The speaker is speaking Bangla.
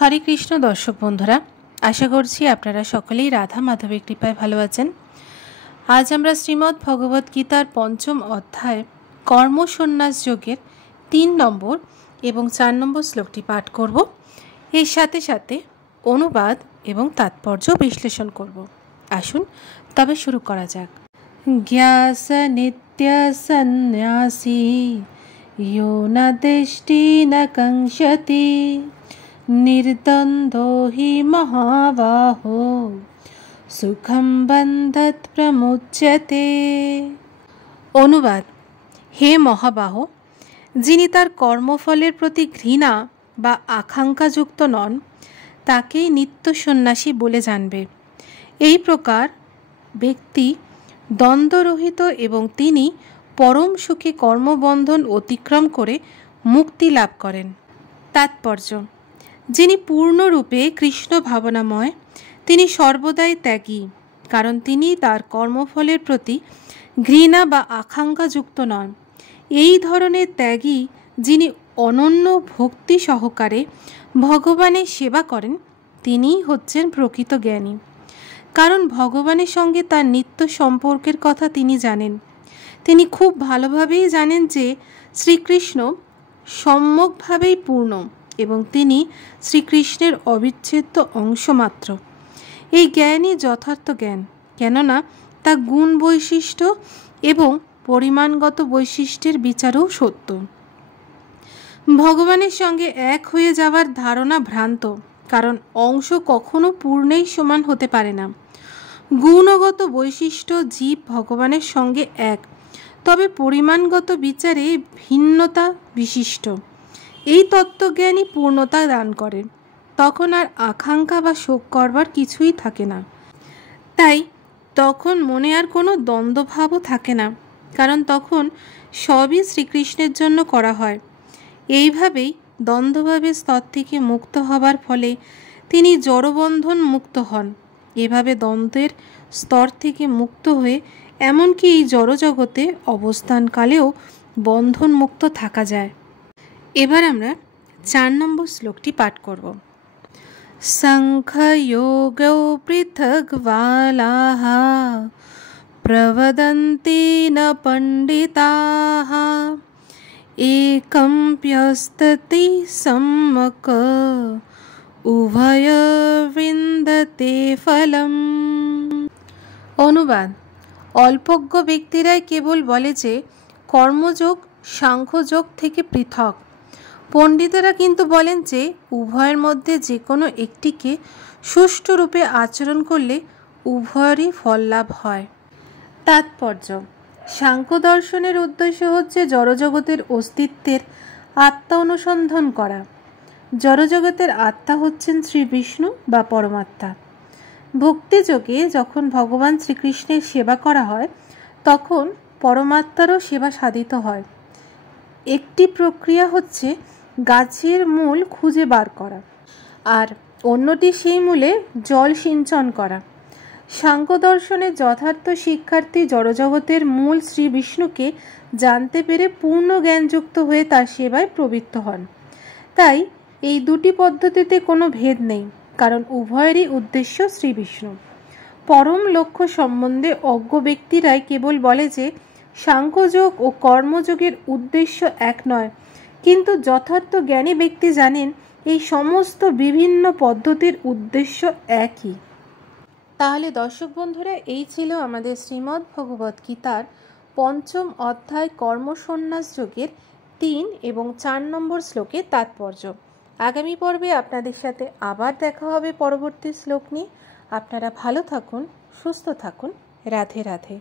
হরে কৃষ্ণ দর্শক বন্ধুরা, আশা করছি আপনারা সকলেই রাধা মাধবের কৃপায় ভালো আছেন। আজ আমরা শ্রীমদ্ ভগবত গীতার ৫ম অধ্যায় কর্ম সন্ন্যাস যোগের ৩ নম্বর এবং ৪ নম্বর শ্লোকটি পাঠ করব। এর সাথে সাথে অনুবাদ এবং তাৎপর্য বিশ্লেষণ করব। আসুন তবে শুরু করা যাক। জ্ঞাস নিত্য সন্ন্যাসী ইয়ো ন দৃষ্টি ন কাঙ্ক্ষতি নির্দ্বন্দ্ব হি মহাবাহো সুখম বন্ধত প্রমুচ্যতে। অনুবাদ: হে মহাবাহ, যিনি তার কর্মফলের প্রতি ঘৃণা বা আকাঙ্ক্ষাযুক্ত নন তাকেই নিত্য সন্ন্যাসী বলে জানবে। এই প্রকার ব্যক্তি দ্বন্দ্বরহিত এবং তিনি পরম সুখে কর্মবন্ধন অতিক্রম করে মুক্তি লাভ করেন। তাৎপর্য: যিনি পূর্ণরূপে কৃষ্ণ ভাবনাময় তিনি সর্বদাই ত্যাগী, কারণ তিনি তার কর্মফলের প্রতি ঘৃণা বা আকাঙ্ক্ষাযুক্ত নন। এই ধরনের ত্যাগী যিনি অনন্য ভক্তি সহকারে ভগবানের সেবা করেন তিনিই হচ্ছেন প্রকৃত জ্ঞানী, কারণ ভগবানের সঙ্গে তার নিত্য সম্পর্কের কথা তিনি জানেন। তিনি খুব ভালোভাবেই জানেন যে শ্রীকৃষ্ণ সম্যকভাবেই পূর্ণ এবং তিনি শ্রীকৃষ্ণের অবিচ্ছেদ্য অংশ মাত্র। এই জ্ঞানই যথার্থ জ্ঞান, কেননা তা গুণ বৈশিষ্ট্য এবং পরিমাণগত বৈশিষ্ট্যের বিচারও সত্য। ভগবানের সঙ্গে এক হয়ে যাওয়ার ধারণা ভ্রান্ত, কারণ অংশ কখনো পূর্ণেই সমান হতে পারে না। গুণগত বৈশিষ্ট্য জীব ভগবানের সঙ্গে এক, তবে পরিমাণগত বিচারে ভিন্নতা বিশিষ্ট। এই তত্ত্বজ্ঞানই পূর্ণতা দান করেন। তখন আর আকাঙ্ক্ষা বা শোক করবার কিছুই থাকে না। তাই তখন মনে আর কোনো দ্বন্দ্বভাবও থাকে না, কারণ তখন সবই শ্রীকৃষ্ণের জন্য করা হয়। এইভাবেই দ্বন্দ্বভাবের স্তর থেকে মুক্ত হবার ফলে তিনি জড়বন্ধন মুক্ত হন। এভাবে দ্বন্দ্বের স্তর থেকে মুক্ত হয়ে এমনকি এই জড়জগতে অবস্থানকালেও বন্ধন মুক্ত থাকা যায়। এবার আমরা ৪ নম্বর শ্লোকটি পাঠ করব। সাংখ্যযোগো পৃথগ্বালাঃ প্রবদন্তি ন পণ্ডিতাঃ একম্প্যস্ততি সম্যক উভয় বিন্দতে ফলম। অনুবাদ: অল্পজ্ঞ ব্যক্তিরাই কেবল বলে যে কর্মযোগ সাংখ্যযোগ থেকে পৃথক। পণ্ডিতেরা কিন্তু বলেন যে উভয়ের মধ্যে যে কোনো একটিকে সুষ্ঠুরূপে আচরণ করলে উভয়েরই ফল লাভ হয়। তাৎপর্য: সাংখ্য দর্শনের উদ্দেশ্য হচ্ছে জড়জগতের অস্তিত্বের আত্মা অনুসন্ধান করা। জড়জগতের আত্মা হচ্ছেন শ্রী বিষ্ণু বা পরমাত্মা। ভক্তিযোগে যখন ভগবান শ্রীকৃষ্ণের সেবা করা হয় তখন পরমাত্মারও সেবা সাধিত হয়। একটি প্রক্রিয়া হচ্ছে গাছের মূল খুঁজে বার করা, আর অন্যটি সেই মূলে জল সিঞ্চন করা। সাংখ্য দর্শনের যথার্থ শিক্ষার্থী জড়জগতের মূল শ্রী বিষ্ণুকে জানতে পেরে পূর্ণ জ্ঞানযুক্ত হয়ে তার সেবায় প্রবৃত্ত হন। তাই এই দুটি পদ্ধতিতে কোনো ভেদ নেই, কারণ উভয়েরই উদ্দেশ্য শ্রী বিষ্ণু। পরম লক্ষ্য সম্বন্ধে অজ্ঞ ব্যক্তিরাই কেবল বলে যে সাংখ্যযোগ ও কর্মযোগের উদ্দেশ্য এক নয়, কিন্তু যথার্থ জ্ঞানী ব্যক্তি জানেন এই সমস্ত বিভিন্ন পদ্ধতির উদ্দেশ্য একই। তাহলে দর্শক বন্ধুরা, এই ছিল আমাদের শ্রীমদ্ ভগবত গীতার ৫ম অধ্যায় কর্ম সন্ন্যাস যোগের ৩ এবং ৪ নম্বর শ্লোকের তাৎপর্য। আগামী পর্বে আপনাদের সাথে আবার দেখা হবে পরবর্তী শ্লোক নিয়ে। আপনারা ভালো থাকুন, সুস্থ থাকুন। রাধে রাধে।